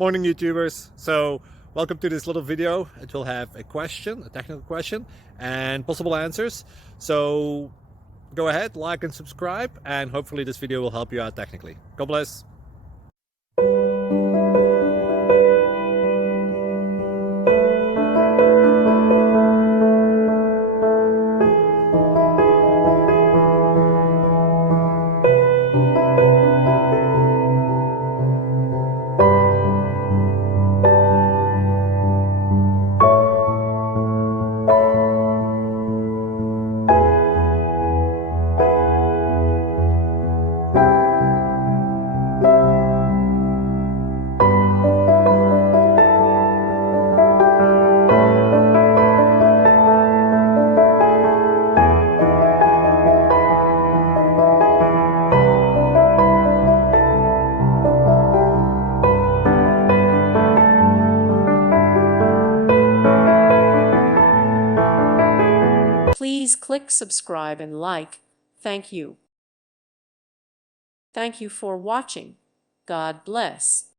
Morning YouTubers. So welcome to this little video. It will have a question, a technical question, and possible answers. So go ahead, like and subscribe, and hopefully this video will help you out technically. God bless. Please click subscribe and like. Thank you. Thank you for watching. God bless.